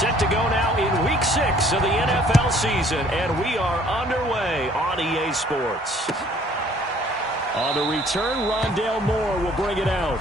Set to go now in Week 6 of the NFL season, and we are underway on EA Sports. On the return, Rondale Moore will bring it out.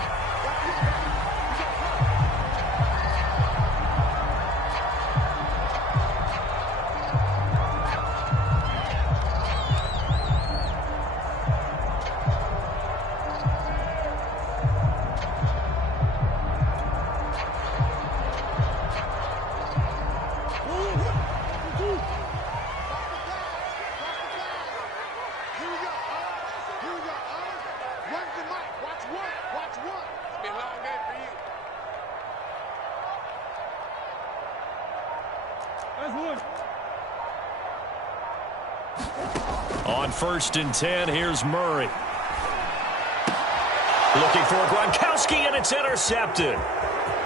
On 1st and 10, here's Murray. Looking for Gronkowski, and it's intercepted.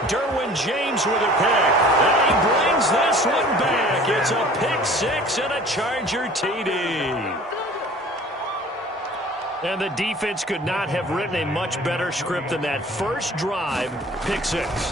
Derwin James with a pick. And he brings this one back. It's a pick six and a Charger TD. And the defense could not have written a much better script than that first drive, pick six.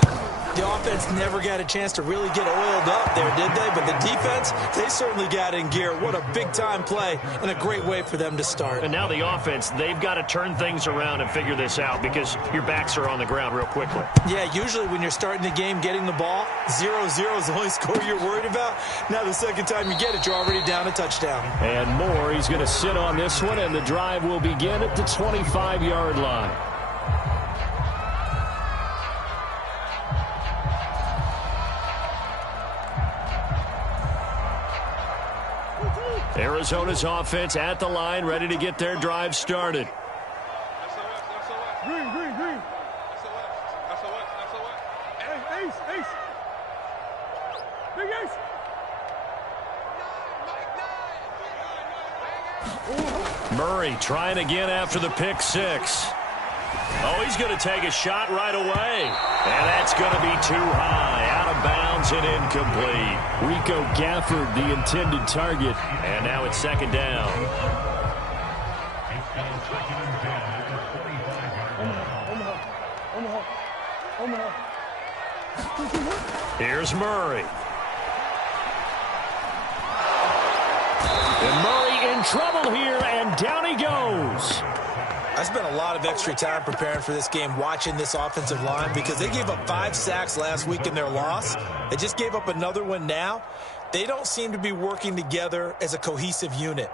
The offense never got a chance to really get oiled up there, did they? But the defense, they certainly got in gear. What a big-time play and a great way for them to start. And now the offense, they've got to turn things around and figure this out because your backs are on the ground real quickly. Yeah, usually when you're starting the game getting the ball, 0-0 is the only score you're worried about. Now the second time you get it, you're already down a touchdown. And Moore, he's going to sit on this one, and the drive will begin at the 25-yard line. Arizona's offense at the line, ready to get their drive started. Green. Ace. Big ace. Murray trying again after the pick six. Oh, he's going to take a shot right away. And that's going to be too high. Out of bounds and incomplete. Rico Gafford, the intended target. And now it's second down. Here's Murray. And Murray in trouble here, and down he goes. I spent a lot of extra time preparing for this game watching this offensive line because they gave up 5 sacks last week in their loss. They just gave up another one now. They don't seem to be working together as a cohesive unit,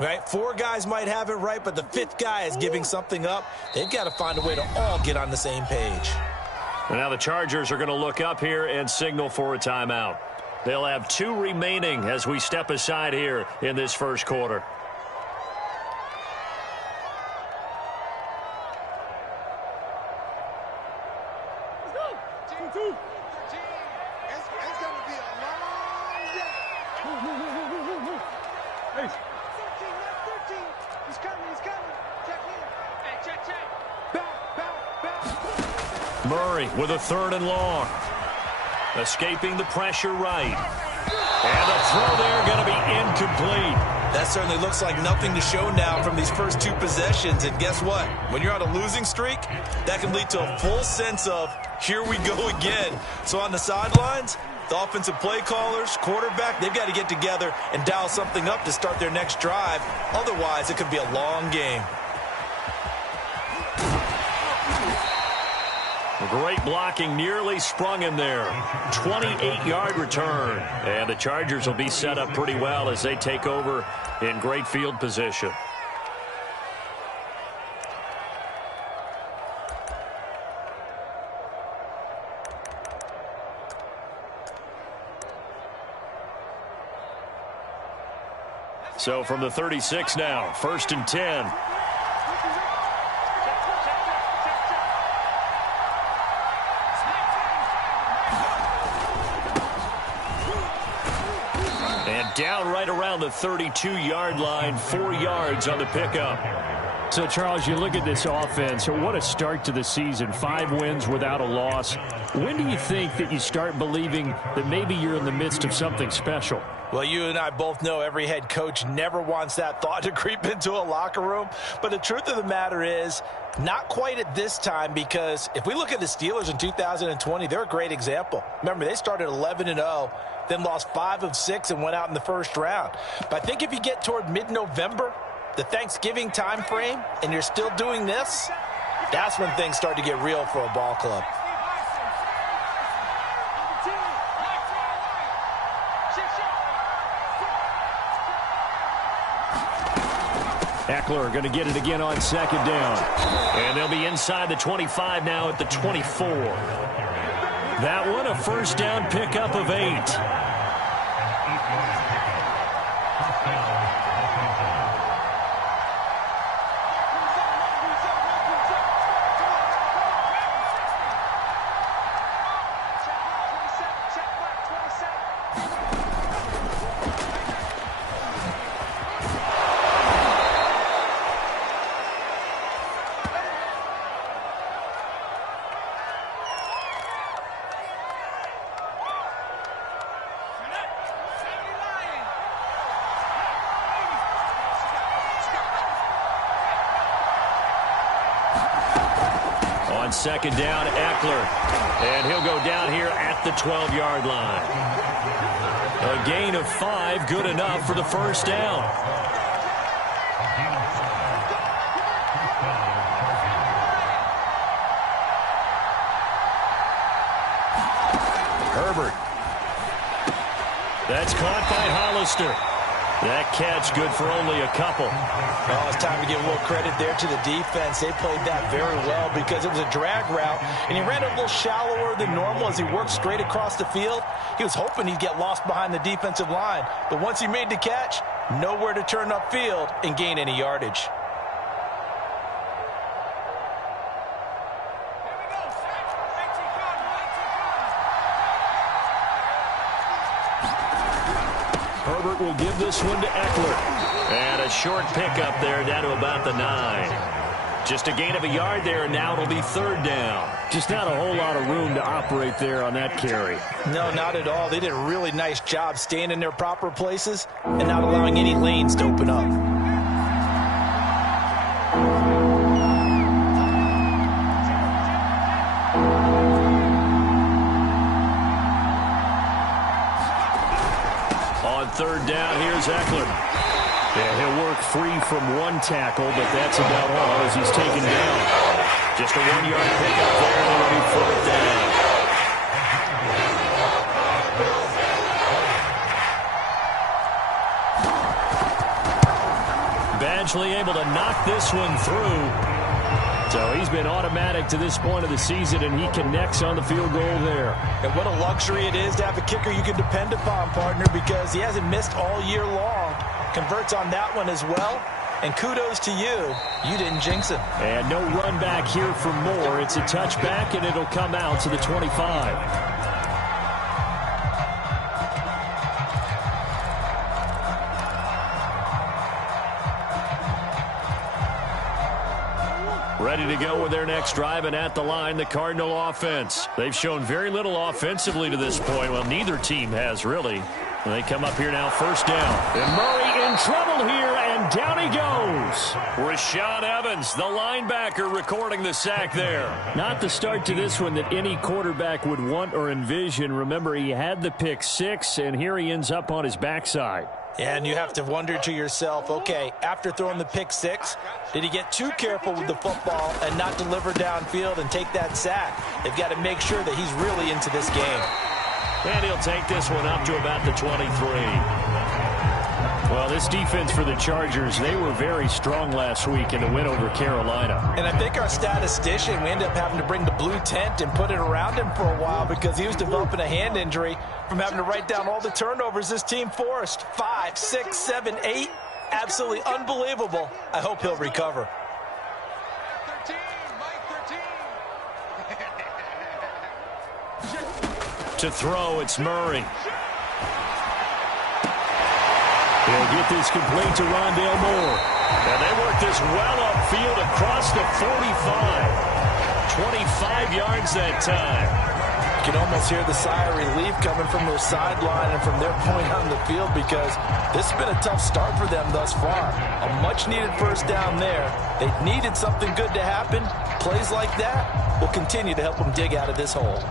right? 4 guys might have it right, but the 5th guy is giving something up. They've got to find a way to all get on the same page. And now the Chargers are going to look up here and signal for a timeout. They'll have 2 remaining as we step aside here in this first quarter. Murray with a 3rd and long. Escaping the pressure right. And the throw there going to be incomplete. That certainly looks like nothing to show now from these first 2 possessions. And guess what? When you're on a losing streak, that can lead to a full sense of, here we go again. So on the sidelines, the offensive play callers, quarterback, they've got to get together and dial something up to start their next drive. Otherwise, it could be a long game. Great blocking, nearly sprung him there. 28-yard return. And the Chargers will be set up pretty well as they take over in great field position. So from the 36 now, 1st and 10. Down right around the 32-yard line, 4 yards on the pickup. So, Charles, you look at this offense, what a start to the season, 5 wins without a loss. When do you think that you start believing that maybe you're in the midst of something special? Well, you and I both know every head coach never wants that thought to creep into a locker room. But the truth of the matter is, not quite at this time, because if we look at the Steelers in 2020, they're a great example. Remember, they started 11-0, then lost 5 of 6 and went out in the first round. But I think if you get toward mid-November, the Thanksgiving time frame, and you're still doing this, that's when things start to get real for a ball club. Eckler going to get it again on second down. And they'll be inside the 25 now at the 24. That one a first down pickup of 8. Second down, Eckler. And he'll go down here at the 12-yard line. A gain of 5, good enough for the first down. Herbert. That's caught by Hollister. That catch good for only a couple. Well, it's time to give a little credit there to the defense. They played that very well because it was a drag route, and he ran a little shallower than normal as he worked straight across the field. He was hoping he'd get lost behind the defensive line, but once he made the catch, nowhere to turn upfield and gain any yardage. Herbert will give this one to Eckler. And a short pickup there down to about the 9. Just a gain of a yard there, and now it'll be third down. Just not a whole lot of room to operate there on that carry. No, not at all. They did a really nice job staying in their proper places and not allowing any lanes to open up. Third down, here's Eckler. Yeah, he'll work free from one tackle, but that's about all as he's taken down. Just a 1-yard pickup there, and it'll be fourth down. Badgley able to knock this one through. So he's been automatic to this point of the season, and he connects on the field goal there. And what a luxury it is to have a kicker you can depend upon, partner, because he hasn't missed all year long. Converts on that one as well. And kudos to you. You didn't jinx him. And no run back here for more. It's a touchback, and it'll come out to the 25. Ready to go with their next drive, and at the line, the Cardinal offense. They've shown very little offensively to this point. Well, neither team has, really. And they come up here now, first down. And Murray in trouble here, and down he goes. Rashaan Evans, the linebacker, recording the sack there. Not the start to this one that any quarterback would want or envision. Remember, he had the pick 6, and here he ends up on his backside. And you have to wonder to yourself, okay, after throwing the pick 6, did he get too careful with the football and not deliver downfield and take that sack? They've got to make sure that he's really into this game. And he'll take this one up to about the 23. Well, this defense for the Chargers, they were very strong last week in the win over Carolina. And I think our statistician, we ended up having to bring the blue tent and put it around him for a while because he was developing a hand injury from having to write down all the turnovers this team forced. 5, 6, 7, 8. Absolutely unbelievable. I hope he'll recover. 13, Mike 13. To throw, it's Murray. He'll get this complete to Rondale Moore. And they work this well upfield across the 45. 25 yards that time. You can almost hear the sigh of relief coming from their sideline and from their point on the field because this has been a tough start for them thus far. A much-needed first down there. They needed something good to happen. Plays like that will continue to help them dig out of this hole.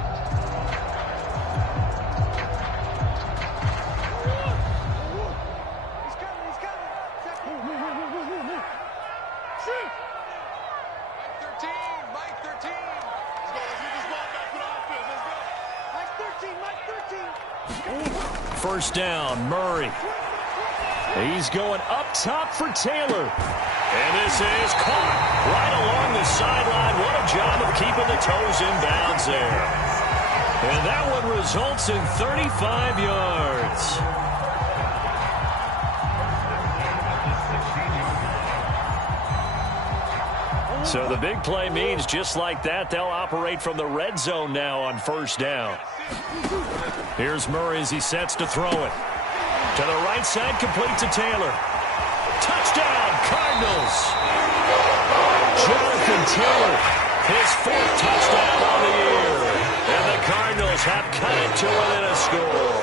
First down, Murray. He's going up top for Taylor. And this is caught right along the sideline. What a job of keeping the toes in bounds there. And that one results in 35 yards. So the big play means just like that, they'll operate from the red zone now on first down. Here's Murray as he sets to throw it. To the right side, complete to Taylor. Touchdown, Cardinals. Jonathan Taylor, his fourth touchdown on the year. And the Cardinals have cut it to within a score.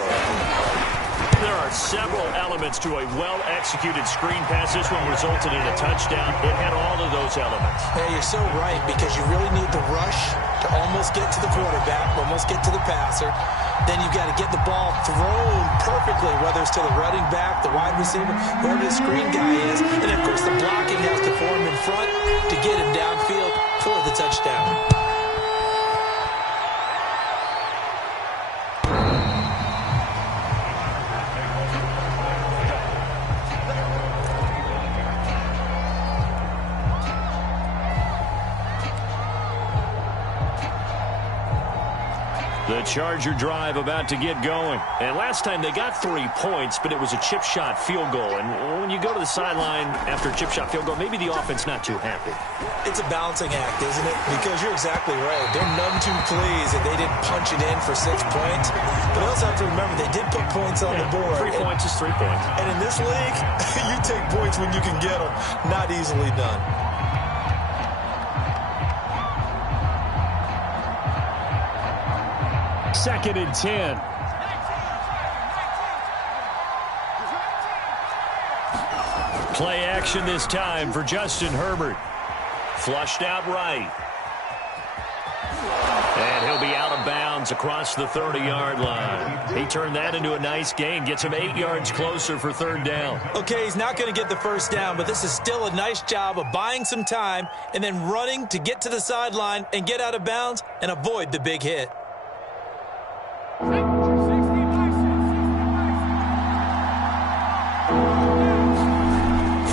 There are several elements to a well-executed screen pass. This one resulted in a touchdown. It had all of those elements. Hey, you're so right because you really need the rush to almost get to the quarterback, almost get to the passer. Then you've got to get the ball thrown perfectly, whether it's to the running back, the wide receiver, whoever the screen guy is. And, of course, the blocking has to form in front to get him downfield for the touchdown. The Charger drive about to get going. And last time they got 3 points, but it was a chip shot field goal. And when you go to the sideline after a chip shot field goal, maybe the offense not too happy. It's a balancing act, isn't it? Because you're exactly right. They're none too pleased that they didn't punch it in for 6 points. But they also have to remember they did put points on the board. 3 points is 3 points. And in this league, you take points when you can get them. Not easily done. Second and 10. Play action this time for Justin Herbert. Flushed out right. And he'll be out of bounds across the 30-yard line. He turned that into a nice gain. Gets him 8 yards closer for third down. Okay, he's not going to get the first down, but this is still a nice job of buying some time and then running to get to the sideline and get out of bounds and avoid the big hit.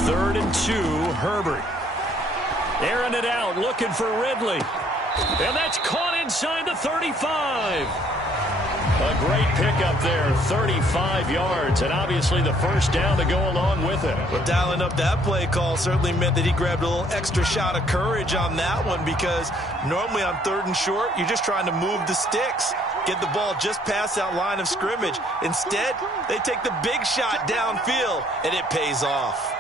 Third and 2, Herbert. Airing it out, looking for Ridley. And that's caught inside the 35. A great pickup there, 35 yards, and obviously the first down to go along with it. Well, dialing up that play call certainly meant that he grabbed a little extra shot of courage on that one because normally on third and short, you're just trying to move the sticks, get the ball just past that line of scrimmage. Instead, they take the big shot downfield, and it pays off.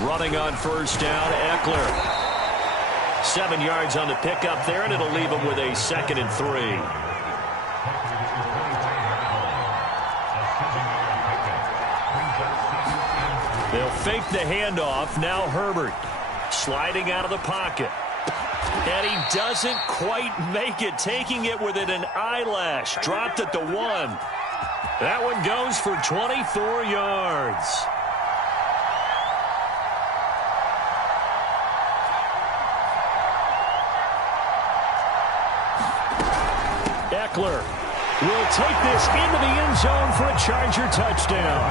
Running on first down, Eckler. 7 yards on the pickup there, and it'll leave him with a 2nd and 3. They'll fake the handoff. Now Herbert sliding out of the pocket. And he doesn't quite make it, taking it within an eyelash. Dropped at the 1. That one goes for 24 yards. Eckler will take this into the end zone for a Charger touchdown.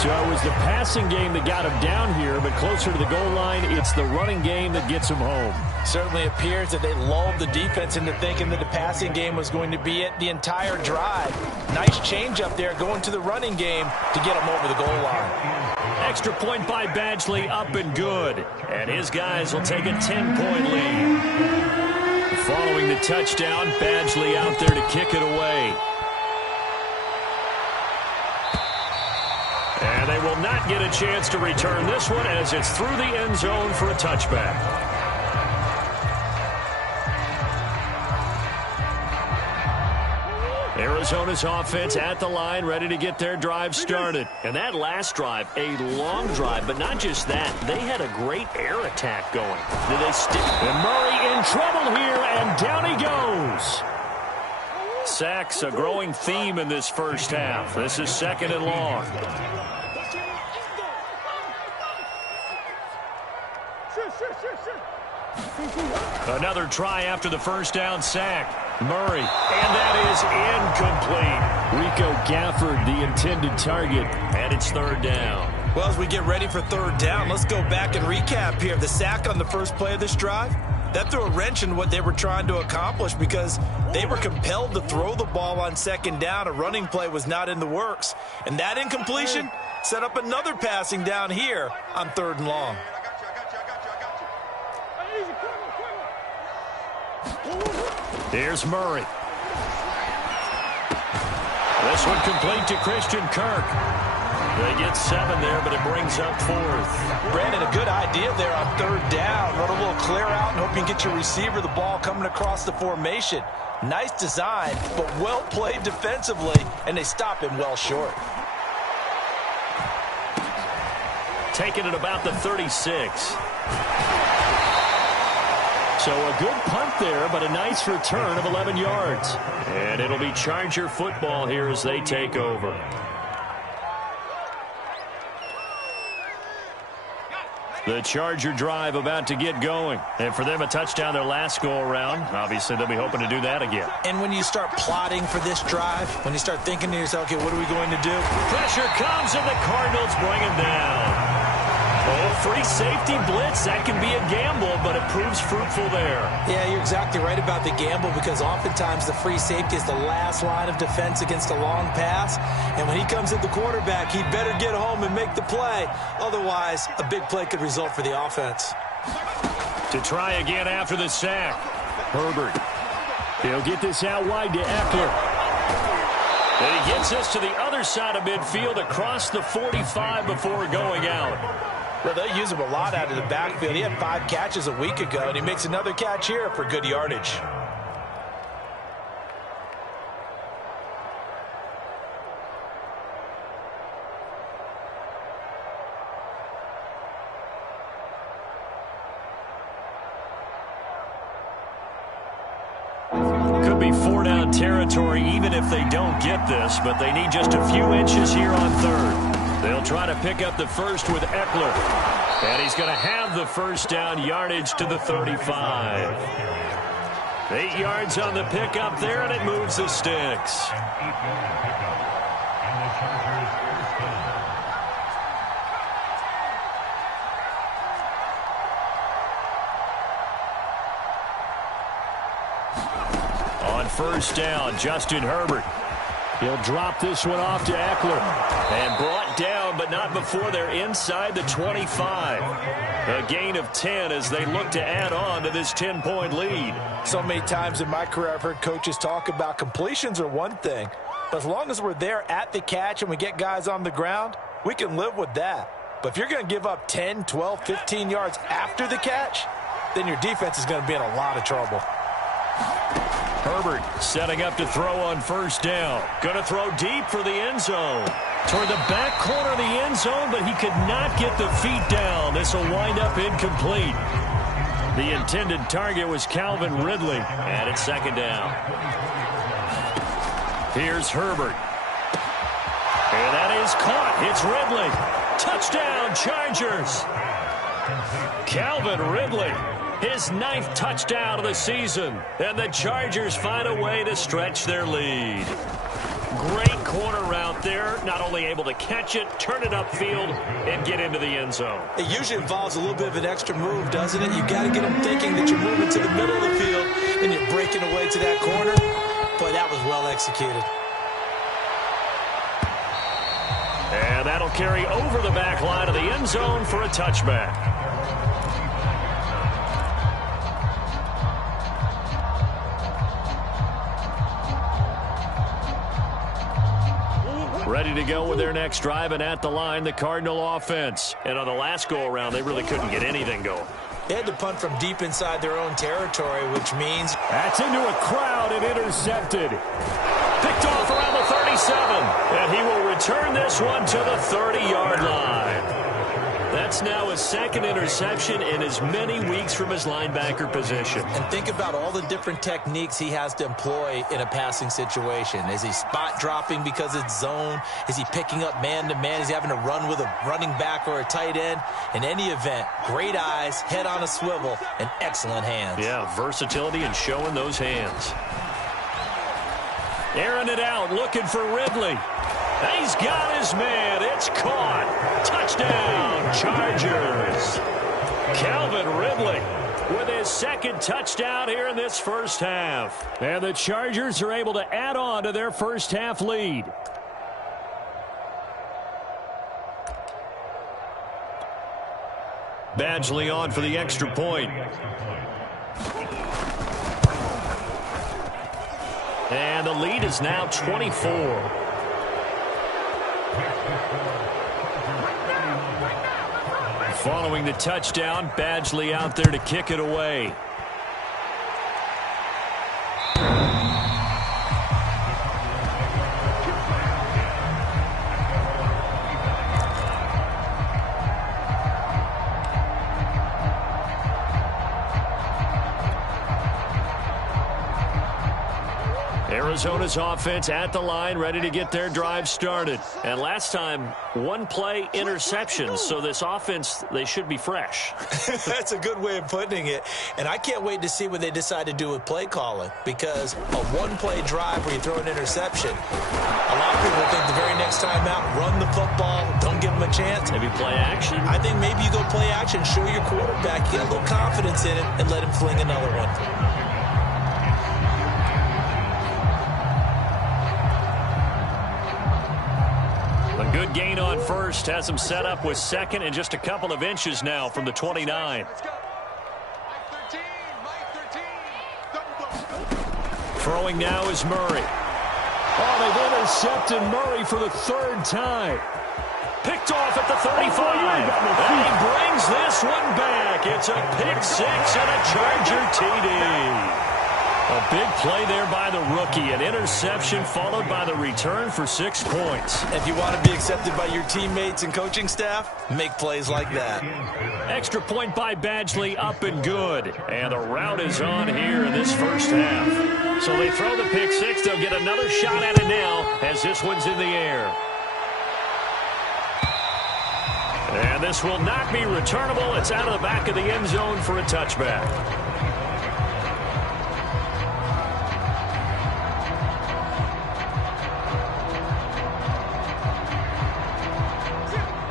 So it was the passing game that got him down here, but closer to the goal line, it's the running game that gets him home. Certainly appears that they lulled the defense into thinking that the passing game was going to be it the entire drive. Nice change up there going to the running game to get him over the goal line. Extra point by Badgley, up and good. And his guys will take a 10-point lead. Following the touchdown, Badgley out there to kick it away. And they will not get a chance to return this one as it's through the end zone for a touchback. Arizona's offense at the line, ready to get their drive started. And that last drive, a long drive, but not just that. They had a great air attack going. Did they stick? And Murray in trouble here, and down he goes. Sacks, a growing theme in this first half. This is 2nd and long. Another try after the first down sack. Murray, and that is incomplete. Rico Gafford, the intended target, and it's 3rd down. Well, as we get ready for 3rd down, let's go back and recap here. The sack on the first play of this drive, that threw a wrench in what they were trying to accomplish because they were compelled to throw the ball on 2nd down. A running play was not in the works. And that incompletion set up another passing down here on 3rd and long. Here's Murray. This one complete to Christian Kirk. They get 7 there, but it brings up 4th. Brandon, a good idea there on 3rd down. Run a little clear out and hope you can get your receiver the ball coming across the formation. Nice design, but well played defensively, and they stop him well short. Taking it about the 36. So a good punt there, but a nice return of 11 yards. And it'll be Charger football here as they take over. The Charger drive about to get going. And for them, a touchdown their last go-around. Obviously, they'll be hoping to do that again. And when you start plotting for this drive, when you start thinking to yourself, okay, what are we going to do? Pressure comes, and the Cardinals bring him down. Oh, free safety blitz, that can be a gamble, but it proves fruitful there. Yeah, you're exactly right about the gamble because oftentimes the free safety is the last line of defense against a long pass. And when he comes at the quarterback, he'd better get home and make the play. Otherwise, a big play could result for the offense. To try again after the sack. Herbert. He'll get this out wide to Eckler. And he gets us to the other side of midfield across the 45 before going out. Well, they use him a lot out of the backfield. He had 5 catches a week ago, and he makes another catch here for good yardage. Could be 4-down territory even if they don't get this, but they need just a few inches here on 3rd. They'll try to pick up the first with Eckler. And he's going to have the first down, yardage to the 35. 8 yards on the pickup there, and it moves the sticks. On 1st down, Justin Herbert. He'll drop this one off to Eckler. And brought down, but not before they're inside the 25. A gain of 10 as they look to add on to this 10-point lead. So many times in my career I've heard coaches talk about completions are one thing. But as long as we're there at the catch and we get guys on the ground, we can live with that. But if you're going to give up 10, 12, 15 yards after the catch, then your defense is going to be in a lot of trouble. Herbert setting up to throw on 1st down. Going to throw deep for the end zone. Toward the back corner of the end zone, but he could not get the feet down. This will wind up incomplete. The intended target was Calvin Ridley, and it's 2nd down. Here's Herbert. And that is caught. It's Ridley. Touchdown, Chargers. Calvin Ridley. His 9th touchdown of the season. And the Chargers find a way to stretch their lead. Great corner route there. Not only able to catch it, turn it upfield, and get into the end zone. It usually involves a little bit of an extra move, doesn't it? You've got to get them thinking that you're moving to the middle of the field and you're breaking away to that corner. Boy, that was well executed. And that'll carry over the back line of the end zone for a touchback. Ready to go with their next drive, and at the line, the Cardinal offense. And on the last go-around, they really couldn't get anything going. They had to punt from deep inside their own territory, which means... That's into a crowd and intercepted. Picked off around the 37. And he will return this one to the 30-yard line. That's now his second interception in as many weeks from his linebacker position. And think about all the different techniques he has to employ in a passing situation. Is he spot dropping because it's zone? Is he picking up man-to-man? Is he having to run with a running back or a tight end? In any event, great eyes, head on a swivel, and excellent hands. Yeah, versatility and showing those hands. Airing it out, looking for Ridley. He's got his man. It's caught. Touchdown, Chargers. Calvin Ridley with his second touchdown here in this first half. And the Chargers are able to add on to their first half lead. Badgley on for the extra point. And the lead is now 24. Following the touchdown, Badgley out there to kick it away. Arizona's offense at the line, ready to get their drive started. And last time, one-play interceptions, so this offense, they should be fresh. That's a good way of putting it. And I can't wait to see what they decide to do with play calling, because a one-play drive where you throw an interception, a lot of people think the very next time out, run the football, don't give them a chance. Maybe play action. I think maybe you go play action, show your quarterback, get a little confidence in it, and let him fling another one. A good gain on first has him set up with second and just a couple of inches now from the 29. Let's go. Mike 13. Throwing now is Murray. Oh, they've intercepted Murray for the third time. Picked off at the 35. And he brings this one back. It's a pick six and a Charger TD. A big play there by the rookie. An interception followed by the return for 6 points. If you want to be accepted by your teammates and coaching staff, make plays like that. Extra point by Badgley, up and good. And the route is on here in this first half. So they throw the pick six. They'll get another shot at it now as this one's in the air. And this will not be returnable. It's out of the back of the end zone for a touchback.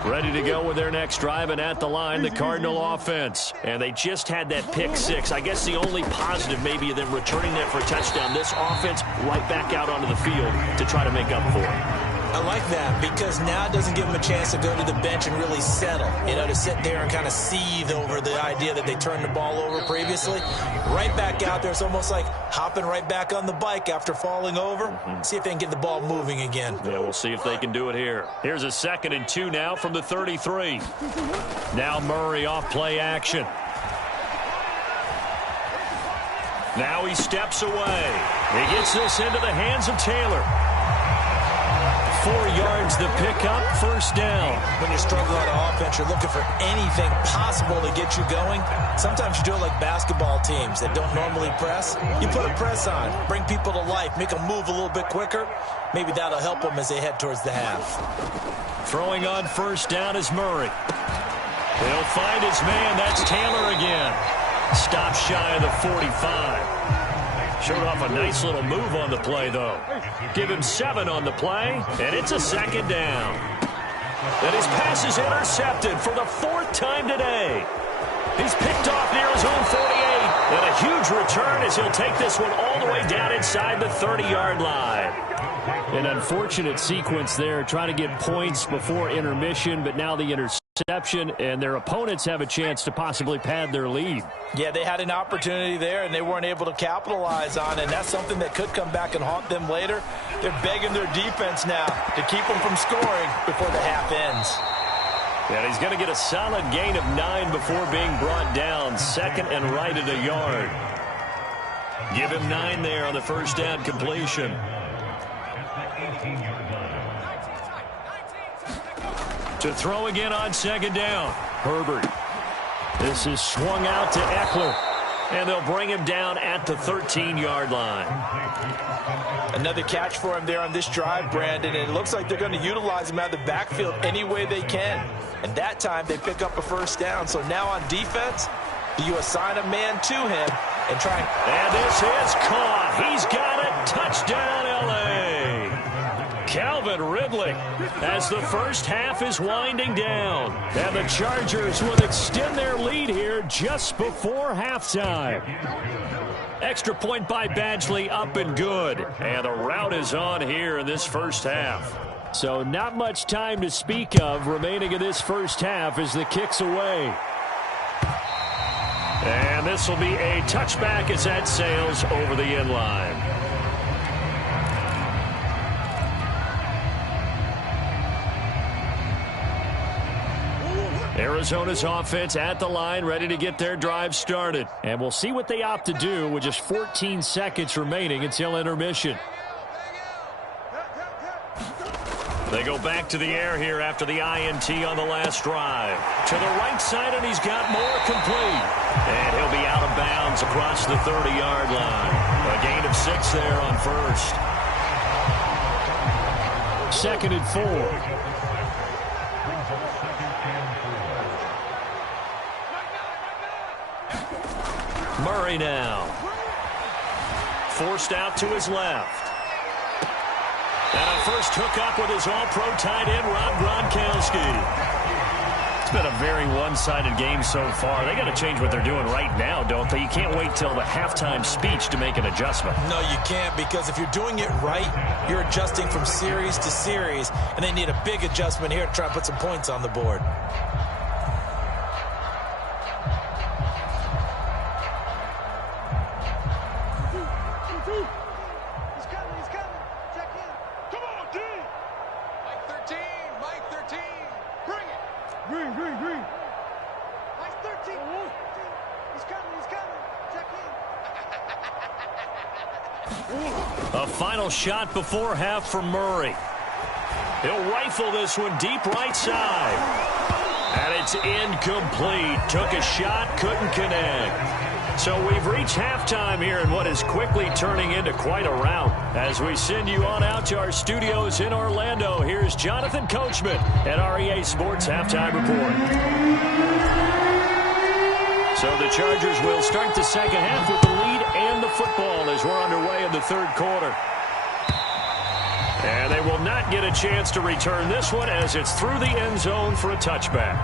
Ready to go with their next drive, and at the line, the Cardinal offense. And they just had that pick six. I guess the only positive maybe of them returning that for a touchdown. This offense right back out onto the field to try to make up for it. I like that because now it doesn't give them a chance to go to the bench and really settle, to sit there and kind of seethe over the idea that they turned the ball over previously. Right back out there, it's almost like hopping right back on the bike after falling over. See if they can get the ball moving again. Yeah, we'll see if they can do it here. Here's a 2nd and 2 now from the 33. Now Murray off play action. Now he steps away. He gets this into the hands of Taylor. 4 yards the pickup, first down. When you're struggling on offense, you're looking for anything possible to get you going. Sometimes you do it like basketball teams that don't normally press. You put a press on, bring people to life, make them move a little bit quicker. Maybe that'll help them as they head towards the half. Throwing on first down is Murray. He'll find his man. That's Taylor again. Stop shy of the 45. Showed off a nice little move on the play, though. Give him 7 on the play, and it's a 2nd down. And his pass is intercepted for the 4th time today. He's picked off near his own 48. And a huge return as he'll take this one all the way down inside the 30-yard line. An unfortunate sequence there, trying to get points before intermission, but now the interception, and their opponents have a chance to possibly pad their lead. Yeah, they had an opportunity there, and they weren't able to capitalize on it, and that's something that could come back and haunt them later. They're begging their defense now to keep them from scoring before the half ends. And he's going to get a solid gain of 9 before being brought down. 2nd and right at a yard. Give him 9 there on the first down completion. To throw again on second down. Herbert. This is swung out to Eckler. And they'll bring him down at the 13-yard line. Another catch for him there on this drive, Brandon. And it looks like they're going to utilize him out of the backfield any way they can. And that time they pick up a first down. So now on defense, you assign a man to him and try. And this is caught. He's got it. Touchdown, L.A. Calvin Ridley as the first half is winding down. And the Chargers will extend their lead here just before halftime. Extra point by Badgley, up and good. And the route is on here in this first half. So not much time to speak of remaining in this first half as the kick's away. And this will be a touchback as that sails over the end line. Arizona's offense at the line, ready to get their drive started. And we'll see what they opt to do with just 14 seconds remaining until intermission. They go back to the air here after the INT on the last drive. To the right side, and he's got more complete. And he'll be out of bounds across the 30-yard line. A gain of 6 there on first. 2nd and 4. Murray now. Forced out to his left. And a first hookup with his all-pro tight end, Rob Gronkowski. It's been a very one-sided game so far. They got to change what they're doing right now, don't they? You can't wait till the halftime speech to make an adjustment. No, you can't, because if you're doing it right, you're adjusting from series to series, and they need a big adjustment here to try and put some points on the board. A final shot before half for Murray. He'll rifle this one deep right side. And it's incomplete. Took a shot, couldn't connect. So we've reached halftime here in what is quickly turning into quite a rout. As we send you on out to our studios in Orlando, here's Jonathan Coachman at REA Sports Halftime Report. So the Chargers will start the second half with the lead and the football as we're underway in the third quarter. And they will not get a chance to return this one as it's through the end zone for a touchback.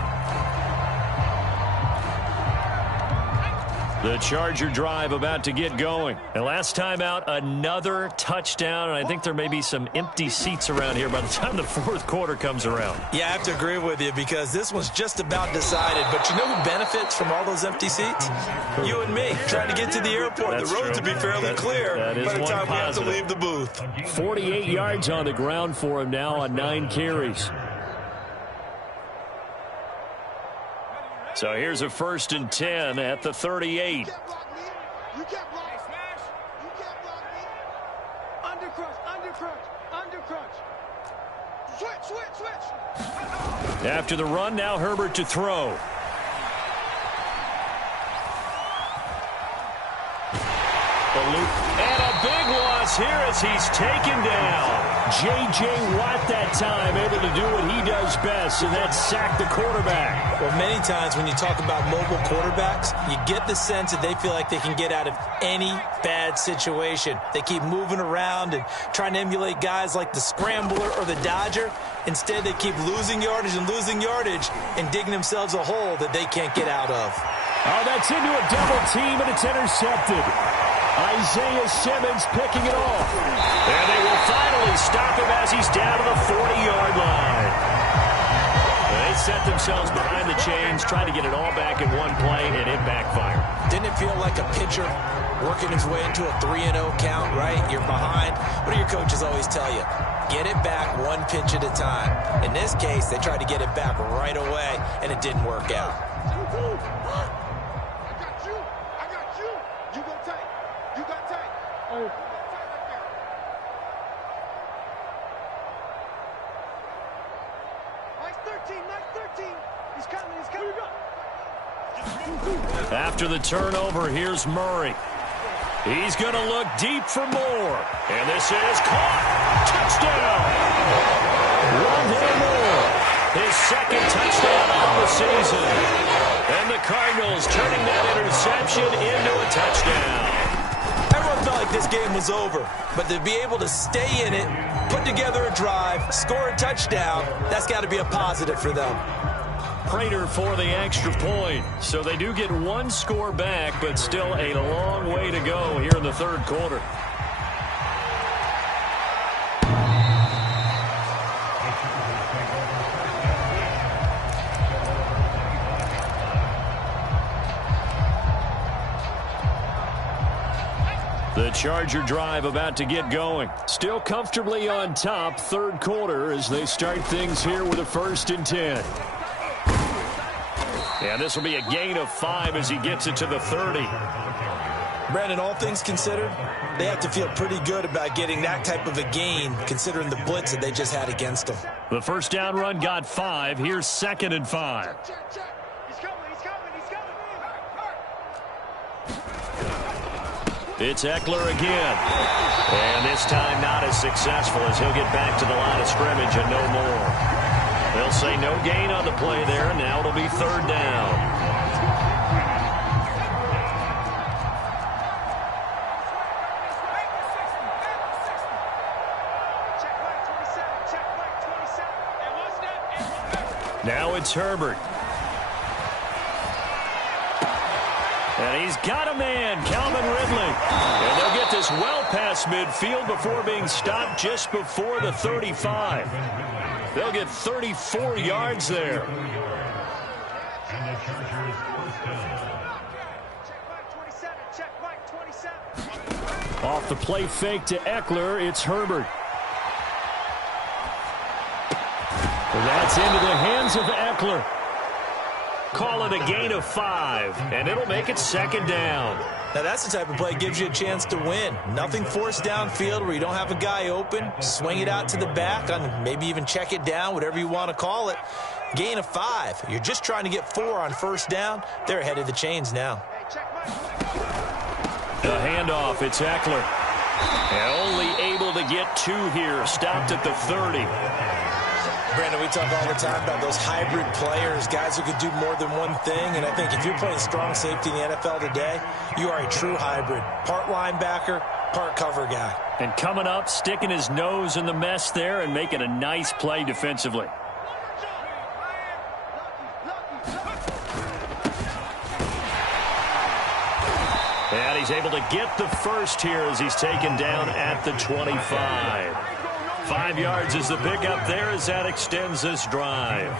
The Charger drive about to get going. And last time out, another touchdown. And I think there may be some empty seats around here by the time the fourth quarter comes around. Yeah, I have to agree with you because this one's just about decided. But you know who benefits from all those empty seats? You and me, trying to get to the airport. That's the road to be fairly clear by the time we have to leave the booth. 48 yards on the ground for him now on 9 carries. So here's a 1st and 10 at the 38. You can't block me. You can't block me. You can't block me. Undercrunch. Switch. After the run, now Herbert to throw. And a big loss here as he's taken down. J.J. Watt that time able to do what he does best, and that's sack the quarterback. Well, many times when you talk about mobile quarterbacks, you get the sense that they feel like they can get out of any bad situation. They keep moving around and trying to emulate guys like the Scrambler or the Dodger. Instead, they keep losing yardage and digging themselves a hole that they can't get out of. Oh, that's into a double team, and it's intercepted. Isaiah Simmons picking it off. And they will finally stop him as he's down to the 40-yard line. They set themselves behind the chains, trying to get it all back in one play, and it backfired. Didn't it feel like a pitcher working his way into a 3-0 count, right? You're behind. What do your coaches always tell you? Get it back one pitch at a time. In this case, they tried to get it back right away, and it didn't work out. 13, Mike 13. He's coming, he's coming. After the turnover, here's Murray. He's going to look deep for more. And this is caught. Touchdown. Rondale Moore, his second touchdown of the season. And the Cardinals turning that interception into a touchdown. Everyone felt like this game was over, but to be able to stay in it, put together a drive, score a touchdown, that's got to be a positive for them. Prater for the extra point. So they do get one score back, but still a long way to go here in the third quarter. The Charger drive about to get going. Still comfortably on top, third quarter, as they start things here with a 1st and 10. And this will be a gain of 5 as he gets it to the 30. Brandon, all things considered, they have to feel pretty good about getting that type of a gain, considering the blitz that they just had against them. The first down run got 5. Here's 2nd and 5. He's coming, he's coming, he's coming. It's Eckler again. And this time not as successful as he'll get back to the line of scrimmage and no more. They'll say no gain on the play there, and now it'll be 3rd down. Now it's Herbert. And he's got a man, Calvin Ridley. And they'll get this well past midfield before being stopped just before the 35. They'll get 34 yards there. Off the play fake to Eckler, it's Herbert. That's into the hands of Eckler. Call it a gain of 5, and it'll make it 2nd down. Now, that's the type of play that gives you a chance to win. Nothing forced downfield where you don't have a guy open. Swing it out to the back, on maybe even check it down, whatever you want to call it. Gain of 5. You're just trying to get 4 on 1st down. They're ahead of the chains now. The handoff, it's Eckler. And only able to get 2 here. Stopped at the 30. Brandon, we talk all the time about those hybrid players, guys who can do more than one thing, and I think if you're playing strong safety in the NFL today, you are a true hybrid. Part linebacker, part cover guy. And coming up, sticking his nose in the mess there and making a nice play defensively. And he's able to get the first here as he's taken down at the 25. 5 yards is the pickup there as that extends this drive.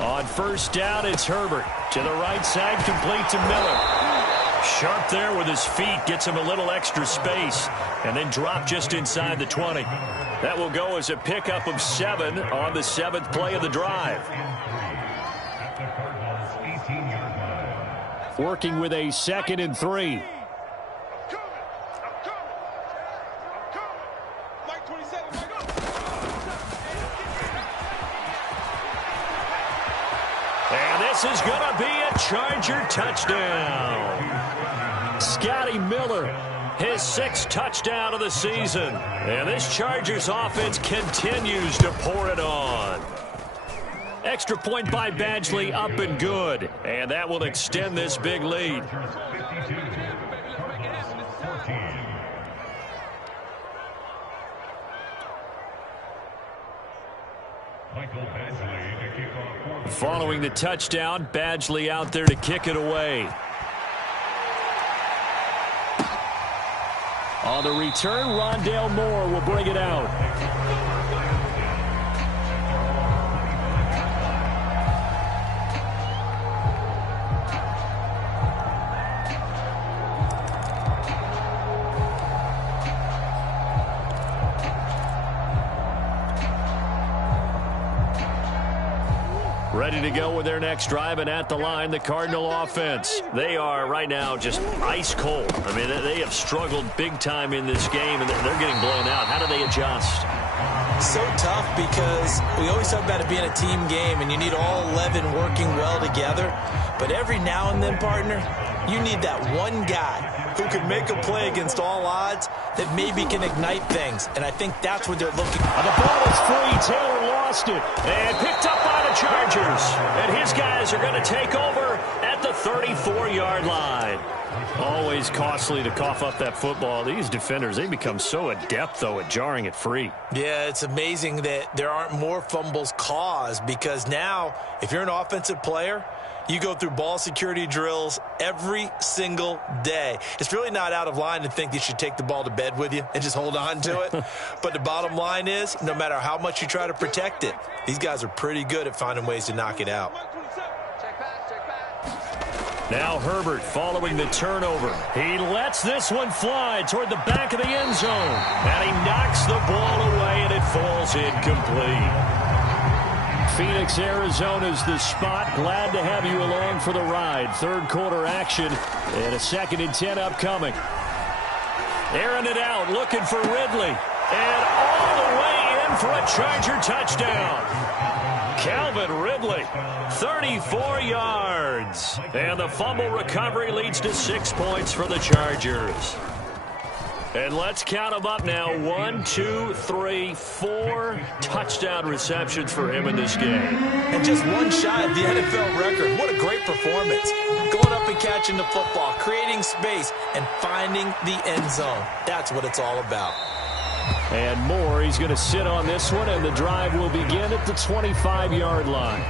On 1st down, it's Herbert. To the right side, complete to Miller. Sharp there with his feet, gets him a little extra space, and then drop just inside the 20. That will go as a pickup of 7 on the 7th play of the drive. Working with a 2nd and 3. And this is going to be a Charger touchdown. Scotty Miller, his 6th touchdown of the season. And this Chargers offense continues to pour it on. Extra point by Badgley, up and good. And that will extend this big lead. Following the touchdown, Badgley out there to kick it away. On the return, Rondale Moore will bring it out. Ready to go with their next drive, and at the line, the Cardinal offense. They are right now just ice cold. I mean, they have struggled big time in this game, and they're getting blown out. How do they adjust? So tough because we always talk about it being a team game, and you need all 11 working well together. But every now and then, partner, you need that one guy who can make a play against all odds that maybe can ignite things. And I think that's what they're looking for. The ball is free. Taylor lost it and picked up by the Chargers. And his guys are going to take over at the 34-yard line. Always costly to cough up that football. These defenders, they become so adept, though, at jarring it free. Yeah, it's amazing that there aren't more fumbles caused, because now, if you're an offensive player, you go through ball security drills every single day. It's really not out of line to think you should take the ball to bed with you and just hold on to it. But the bottom line is, no matter how much you try to protect it, these guys are pretty good at finding ways to knock it out. Now Herbert following the turnover. He lets this one fly toward the back of the end zone. And he knocks the ball away, and it falls incomplete. Phoenix, Arizona's the spot. Glad to have you along for the ride. Third quarter action and a 2nd and 10 upcoming. Airing it out, looking for Ridley. And all the way in for a Charger touchdown. Calvin Ridley, 34 yards. And the fumble recovery leads to 6 points for the Chargers. And let's count them up now. 1, 2, 3, 4 touchdown receptions for him in this game. And just one shy of the NFL record. What a great performance. Going up and catching the football, creating space, and finding the end zone. That's what it's all about. And more, he's going to sit on this one, and the drive will begin at the 25-yard line.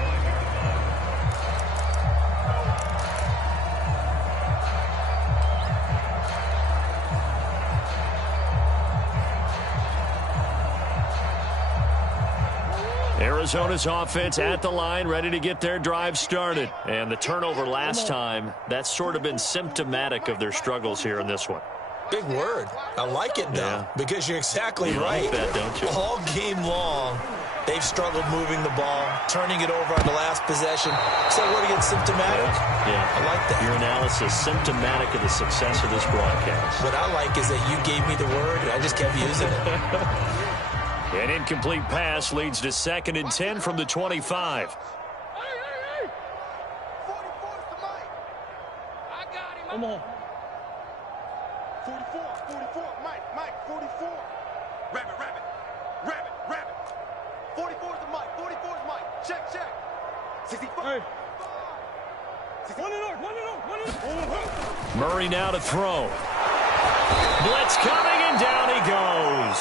Arizona's offense at the line, ready to get their drive started. And the turnover last time, that's sort of been symptomatic of their struggles here in this one. Big word. I like it, though, because you're exactly right. Like that, don't you? All game long, they've struggled moving the ball, turning it over on the last possession. So word against symptomatic? Yeah. I like that. Your analysis, symptomatic of the success of this broadcast. What I like is that you gave me the word, and I just kept using it. An incomplete pass leads to 2nd and 10 from the 25. Hey! 44's the mic. I got him. Come on. 44, Mike, 44. Rabbit. 44's the mic, 44's Mike. Check. 65. Hey. One and up. Murray now to throw. Blitz coming, and down he goes.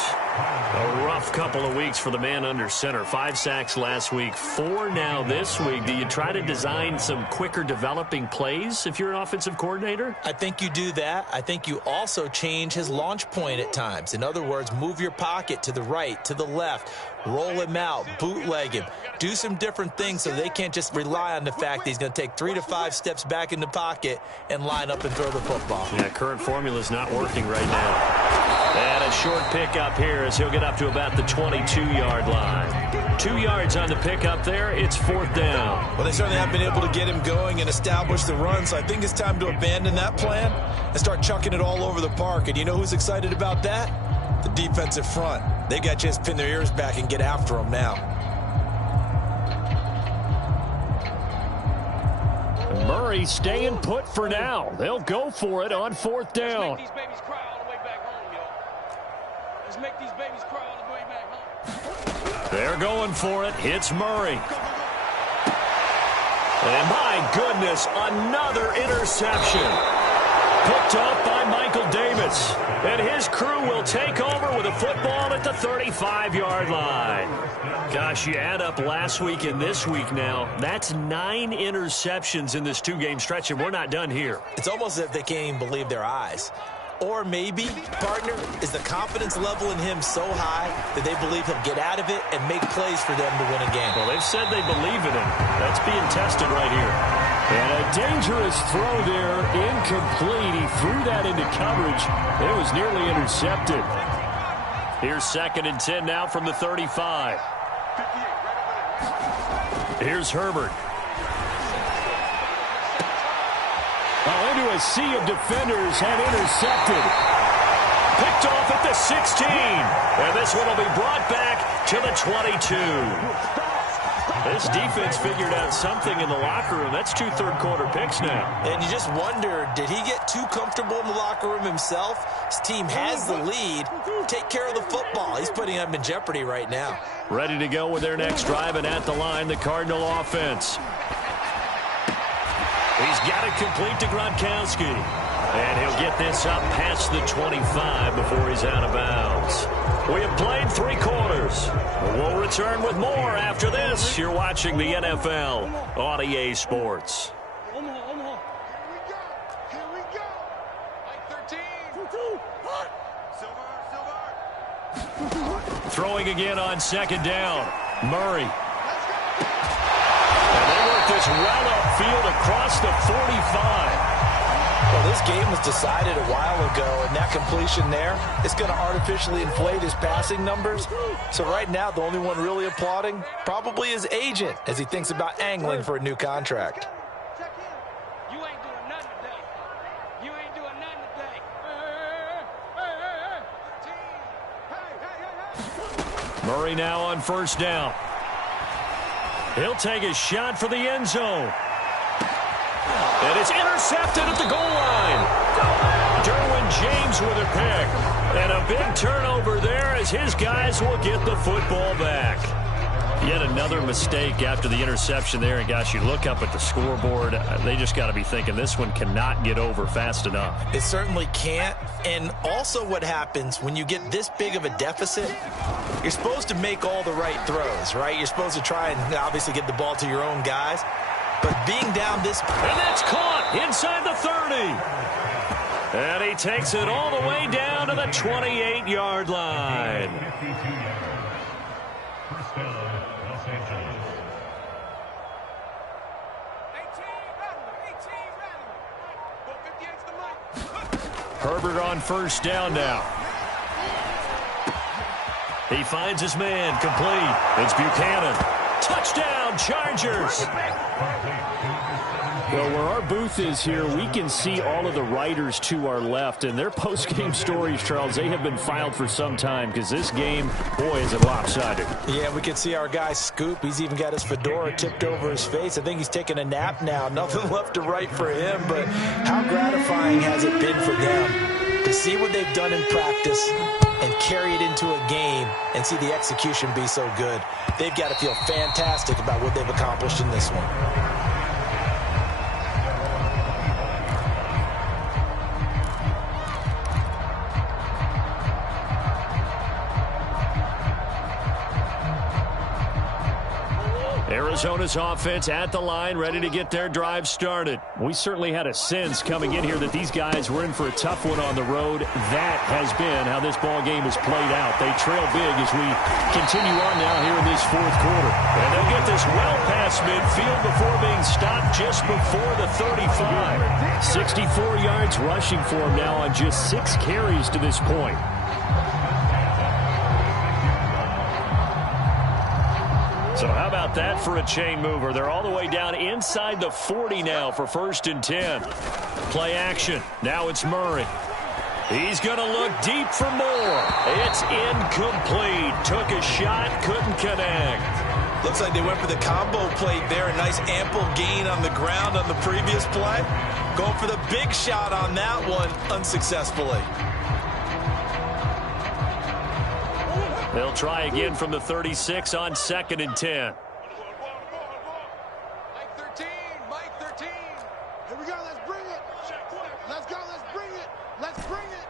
A rough couple of weeks for the man under center. 5 sacks last week, 4 now this week. Do you try to design some quicker developing plays if you're an offensive coordinator? I think you do that. I think you also change his launch point at times. In other words, move your pocket to the right, to the left, roll him out, bootleg him. Do some different things so they can't just rely on the fact that he's going to take 3 to 5 steps back in the pocket and line up and throw the football. Yeah, current formula is not working right now. And a short pickup here as he'll get up to about the 22-yard line. 2 yards on the pickup there. It's 4th down. Well, they certainly have been able to get him going and establish the run, so I think it's time to abandon that plan and start chucking it all over the park. And you know who's excited about that? The defensive front. They got a chance to pin their ears back and get after him now. Murray staying put for now. They'll go for it on 4th down. Let's make these babies cry all the way back home, y'all. Let's make these babies cry all the way back home. They're going for it. It's Murray. And my goodness, another interception. Picked off by Michael Davis. And his crew will take over with a football at the 35-yard line. Gosh, you add up last week and this week now. That's 9 interceptions in this 2-game stretch, and we're not done here. It's almost as if they can't even believe their eyes. Or maybe, partner, is the confidence level in him so high that they believe he'll get out of it and make plays for them to win a game. Well, they've said they believe in him. That's being tested right here. And a dangerous throw there, incomplete. He threw that into coverage. It was nearly intercepted. Here's 2nd and 10 now from the 35. Here's Herbert. Into a sea of defenders and intercepted. Picked off at the 16. And this one will be brought back to the 22. This defense figured out something in the locker room. That's 2 third-quarter picks now. And you just wonder, did he get too comfortable in the locker room himself? His team has the lead. Take care of the football. He's putting them in jeopardy right now. Ready to go with their next drive, and at the line, the Cardinal offense. He's got it complete to Gronkowski. And he'll get this up past the 25 before he's out of bounds. We have played 3 quarters. We'll return with more after this. You're watching the NFL on EA Sports. Omaha. Here we go. Like 13. 2-2. Silver. Throwing again on second down. Murray. And they work this well upfield across the 45. Well, this game was decided a while ago, and that completion there is going to artificially inflate his passing numbers. So right now, the only one really applauding probably his agent as he thinks about angling for a new contract. You ain't doing nothing today. You ain't doing nothing today. Hey. Murray now on first down. He'll take a shot for the end zone. And it's intercepted at the goal line. Derwin James with a pick. And a big turnover there as his guys will get the football back. Yet another mistake after the interception there. And, gosh, you look up at the scoreboard, they just got to be thinking this one cannot get over fast enough. It certainly can't. And also what happens when you get this big of a deficit, you're supposed to make all the right throws, right? You're supposed to try and obviously get the ball to your own guys. But being down this... And that's caught inside the 30. And he takes it all the way down to the 28-yard line. Herbert on first down now. He finds his man complete. It's Buchanan. Touchdown, Chargers. Well, where our booth is here, we can see all of the writers to our left. And their post-game stories, Charles, they have been filed for some time because this game, boy, is it lopsided. Yeah, we can see our guy Scoop. He's even got his fedora tipped over his face. I think he's taking a nap now. Nothing left to write for him. But how gratifying has it been for them to see what they've done in practice and carry it into a game and see the execution be so good? They've got to feel fantastic about what they've accomplished in this one. Arizona's offense at the line, ready to get their drive started. We certainly had a sense coming in here that these guys were in for a tough one on the road. That has been how this ball game has played out. They trail big as we continue on now here in this fourth quarter. And they'll get this well past midfield before being stopped just before the 35. 64 yards rushing for him now on just 6 carries to this point. So how about that for a chain mover? They're all the way down inside the 40 now for 1st and 10. Play action. Now it's Murray. He's going to look deep for more. It's incomplete. Took a shot, couldn't connect. Looks like they went for the combo play there. A nice ample gain on the ground on the previous play. Going for the big shot on that one unsuccessfully. They'll try again from the 36 on 2nd and 10. Mike 13. Mike 13. Here we go. Let's bring it. Let's go. Let's bring it. Let's bring it.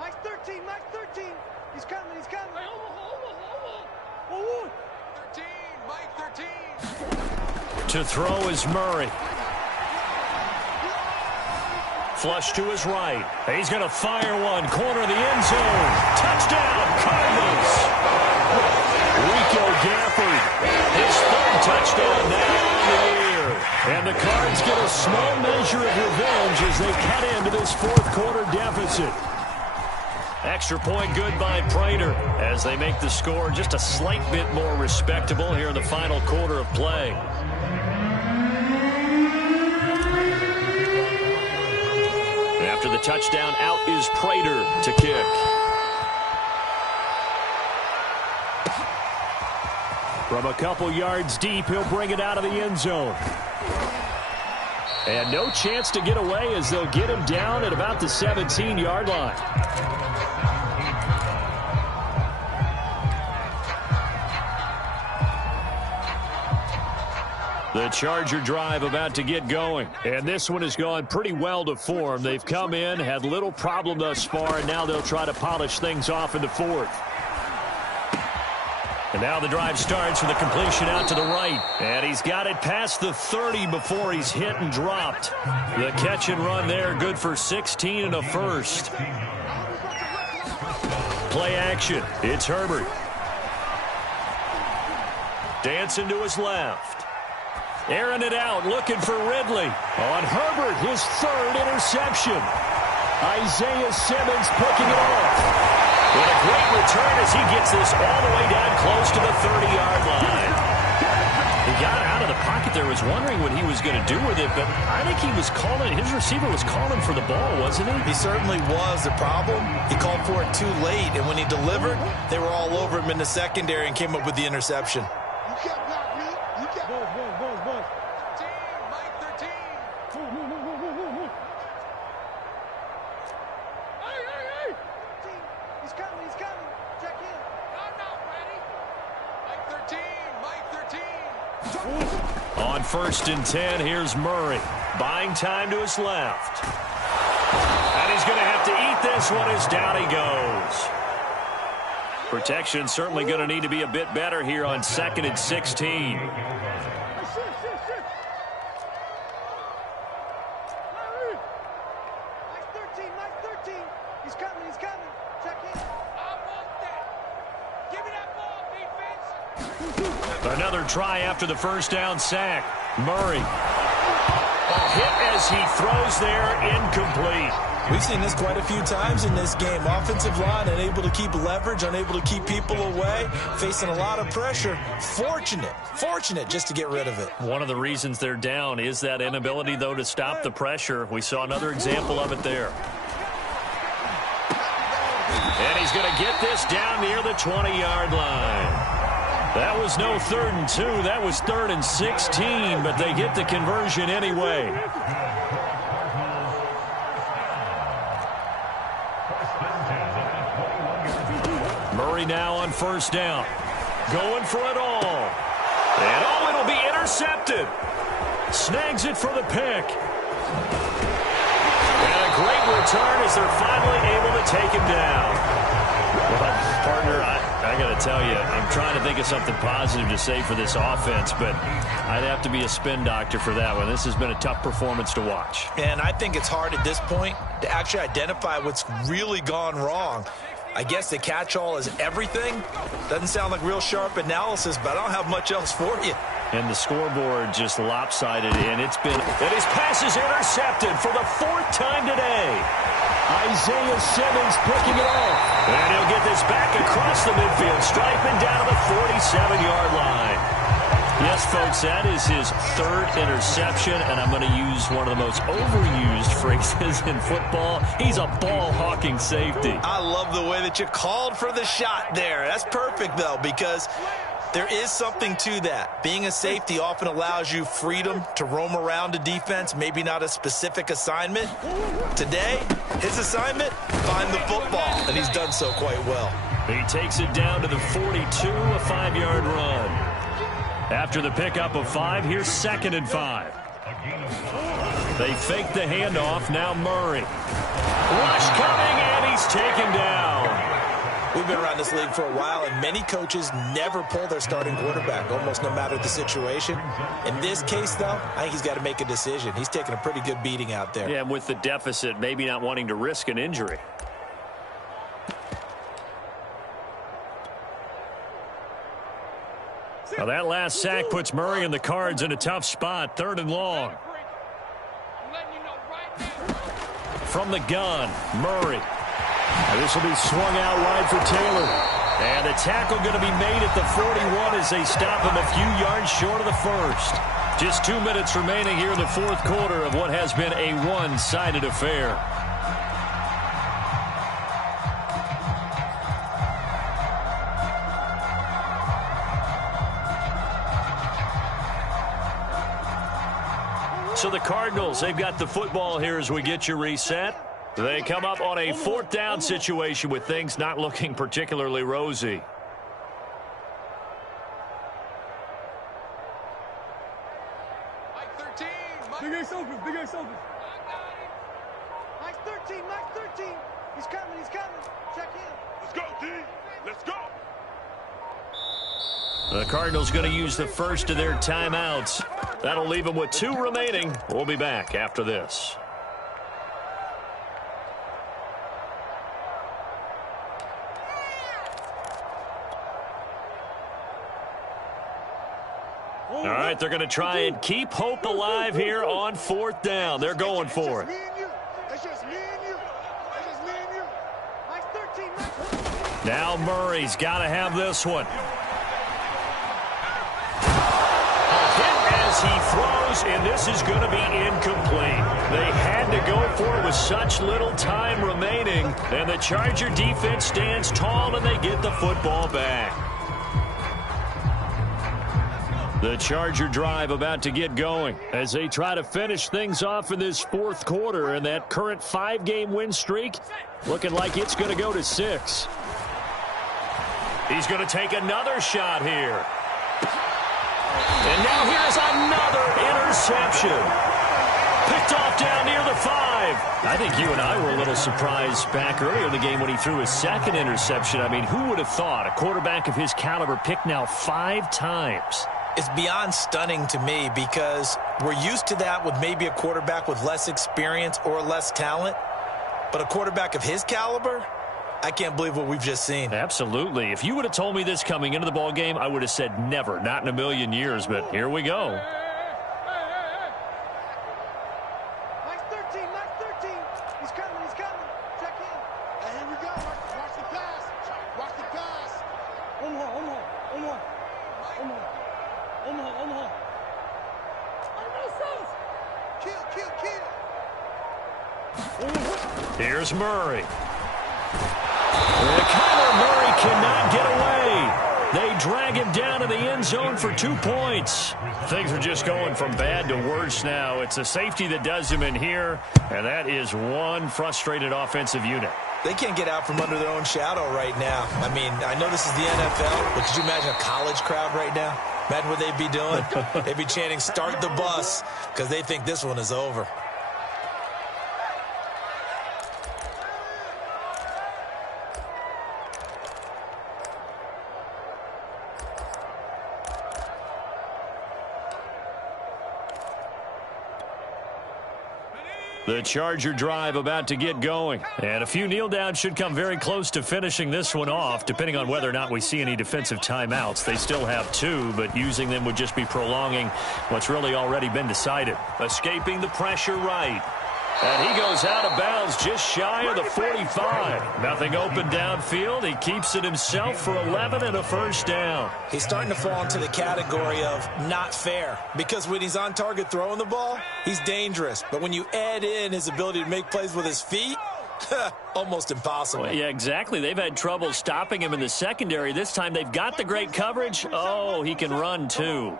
Mike 13. Mike 13. He's coming. He's coming. 13. Mike 13. To throw is Murray. Flush to his right. He's going to fire one. Corner of the end zone. Touchdown, Cardinals. Rico Gafford. His 3rd touchdown now on the year. And the Cards get a small measure of revenge as they cut into this 4th quarter deficit. Extra point good by Prater as they make the score just a slight bit more respectable here in the final quarter of play. After the touchdown, out is Prater to kick. From a couple yards deep, he'll bring it out of the end zone. And no chance to get away as they'll get him down at about the 17-yard line. The Charger drive about to get going. And this one has gone pretty well to form. They've come in, had little problem thus far, and now they'll try to polish things off in the fourth. And now the drive starts with a completion out to the right. And he's got it past the 30 before he's hit and dropped. The catch and run there, good for 16 and a first. Play action. It's Herbert. Dancing to his left. Airing it out, looking for Ridley. On Herbert, his third interception. Isaiah Simmons picking it off. With a great return as he gets this all the way down close to the 30-yard line. He got out of the pocket there, was wondering what he was going to do with it, but I think he was calling, his receiver was calling for the ball, wasn't he? He certainly was. The problem, he called for it too late, and when he delivered, they were all over him in the secondary and came up with the interception. You can't block me. You can't. Buzz. 13, Mike 13. Hey. He's coming. Check in. I'm not ready. Mike 13. On 1st and 10, here's Murray. Buying time to his left. And he's going to have to eat this one as down he goes. Protection certainly going to need to be a bit better here on 2nd and 16. Mike 13. He's coming. Check in. I want that. Give me that ball, defense. Another try after the first down sack. Murray. A hit as he throws there, incomplete. We've seen this quite a few times in this game. Offensive line unable to keep leverage, unable to keep people away, facing a lot of pressure. Fortunate just to get rid of it. One of the reasons they're down is that inability, though, to stop the pressure. We saw another example of it there. And he's going to get this down near the 20-yard line. That was no 3rd and 2. That was 3rd and 16, but they get the conversion anyway. Murray now on 1st down. Going for it all. And it'll be intercepted. Snags it for the pick. And a great return as they're finally able to take him down. Well, partner, I got to tell you, I'm trying to think of something positive to say for this offense, but I'd have to be a spin doctor for that one. This has been a tough performance to watch. And I think it's hard at this point to actually identify what's really gone wrong. I guess the catch-all is everything. Doesn't sound like real sharp analysis, but I don't have much else for you. And the scoreboard just lopsided, and his pass is intercepted for the 4th time today. Isaiah Simmons picking it off. And he'll get this back across the midfield stripe and down to the 47-yard line. Yes, folks, that is his 3rd interception, and I'm going to use one of the most overused phrases in football. He's a ball-hawking safety. I love the way that you called for the shot there. That's perfect, though, because there is something to that. Being a safety often allows you freedom to roam around a defense, maybe not a specific assignment. Today, his assignment, find the football, and he's done so quite well. He takes it down to the 42, a 5-yard run. After the pickup of 5, here's 2nd and 5. They fake the handoff, now Murray. Rush coming, and he's taken down. We've been around this league for a while, and many coaches never pull their starting quarterback, almost no matter the situation. In this case, though, I think he's got to make a decision. He's taking a pretty good beating out there. Yeah, with the deficit, maybe not wanting to risk an injury. Now that last sack puts Murray and the Cards in a tough spot, 3rd and long. From the gun, Murray. And this will be swung out wide for Taylor. And the tackle going to be made at the 41 as they stop him a few yards short of the first. Just 2 minutes remaining here in the fourth quarter of what has been a one-sided affair. So the Cardinals, they've got the football here as we get you reset. They come up on a fourth down situation with things not looking particularly rosy. Mike 13. Big Ace open. Big Ace open. Mike 13. Mike 13. He's coming. He's coming. Check in. Let's go, D. Let's go. The Cardinals going to use the first of their timeouts. That'll leave them with 2 remaining. We'll be back after this. All right, they're going to try and keep hope alive here on fourth down. They're going for it. It's just me and you. It's just me and you. Mike 13. Now Murray's got to have this one. As he throws, and this is going to be incomplete. They had to go for it with such little time remaining, and the Charger defense stands tall, and they get the football back. The Charger drive about to get going as they try to finish things off in this fourth quarter, and that current 5-game win streak looking like it's going to go to 6. He's going to take another shot here. And now here's another interception. Picked off down near the 5. I think you and I were a little surprised back earlier in the game when he threw his second interception. I mean, who would have thought a quarterback of his caliber picked now 5 times? It's beyond stunning to me because we're used to that with maybe a quarterback with less experience or less talent. But a quarterback of his caliber, I can't believe what we've just seen. Absolutely. If you would have told me this coming into the ball game, I would have said never, not in a million years. But here we go. Mike 13. Mike 13. He's coming. He's coming. Check in. And here we go. Watch the pass. Watch the pass. Omaha. Kill. Here's Murray. Kyler Murray cannot get away. They drag him down to the end zone for 2 points. Things are just going from bad to worse now. It's a safety that does him in here, and that is one frustrated offensive unit. They can't get out from under their own shadow right now. I mean, I know this is the NFL, but could you imagine a college crowd right now? Imagine what they'd be doing. They'd be chanting, "Start the bus," because they think this one is over. The Charger drive about to get going. And a few kneel downs should come very close to finishing this one off, depending on whether or not we see any defensive timeouts. They still have 2, but using them would just be prolonging what's really already been decided. Escaping the pressure right. And he goes out of bounds just shy of the 45. Nothing open downfield. He keeps it himself for 11 and a first down. He's starting to fall into the category of not fair because when he's on target throwing the ball, he's dangerous. But when you add in his ability to make plays with his feet, almost impossible. Well, yeah, exactly. They've had trouble stopping him in the secondary. This time they've got the great coverage. Oh, he can run too.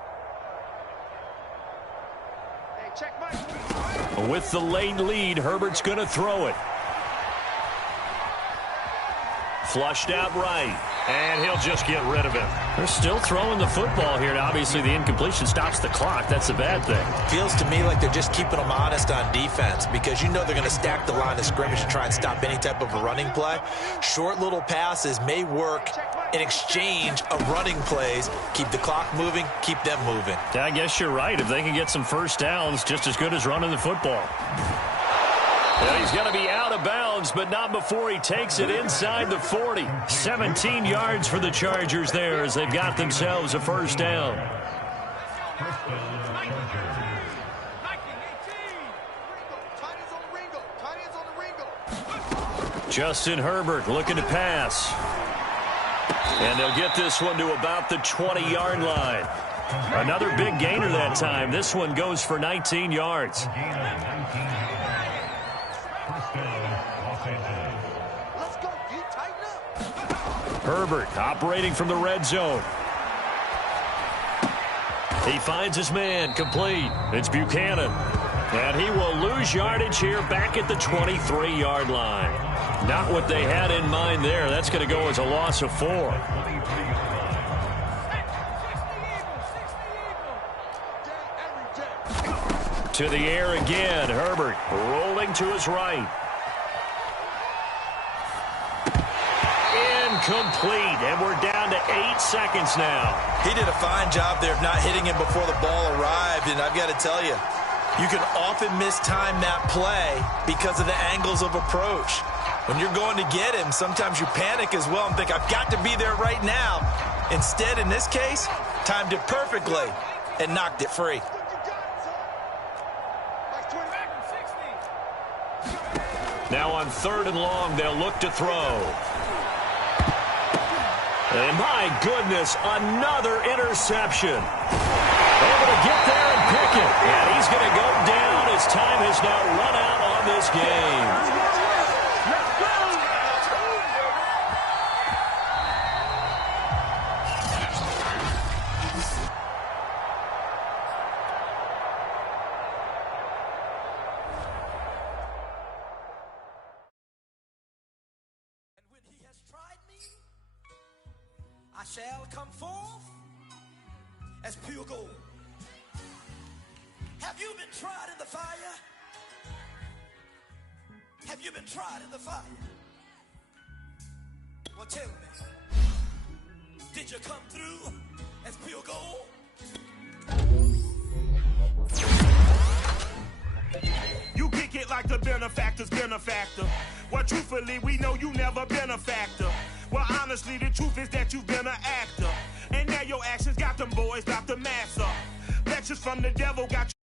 Hey, check Mike. With the late lead, Herbert's going to throw it. Flushed out right. And he'll just get rid of it. They're still throwing the football here. Now, obviously, the incompletion stops the clock. That's a bad thing. Feels to me like they're just keeping them honest on defense because you know they're going to stack the line of scrimmage and try and stop any type of a running play. Short little passes may work in exchange of running plays. Keep the clock moving, keep them moving. Yeah, I guess you're right. If they can get some first downs, just as good as running the football. Well, he's going to be out of bounds, but not before he takes it inside the 40. 17 yards for the Chargers there as they've got themselves a first down. Justin Herbert looking to pass. And they'll get this one to about the 20-yard line. Another big gainer that time. This one goes for 19 yards. Herbert operating from the red zone. He finds his man, complete. It's Buchanan. And he will lose yardage here back at the 23-yard line. Not what they had in mind there. That's going to go as a loss of 4. To the air again. Herbert rolling to his right. Incomplete. And we're down to 8 seconds now. He did a fine job there of not hitting him before the ball arrived. And I've got to tell you, you can often mistime that play because of the angles of approach. When you're going to get him, sometimes you panic as well and think, I've got to be there right now. Instead, in this case, timed it perfectly and knocked it free. Now on 3rd and long, they'll look to throw. And my goodness, another interception. Able to get there and pick it. And he's going to go down as time has now run out on this game. I shall come forth as pure gold. Have you been tried in the fire? Have you been tried in the fire? Well, tell me, did you come through as pure gold? You kick it like the benefactor's benefactor. Well, truthfully, we know you never been a factor. Well, honestly, the truth is that you've been an actor. And now your actions got them boys about to mass up. Lectures from the devil got you.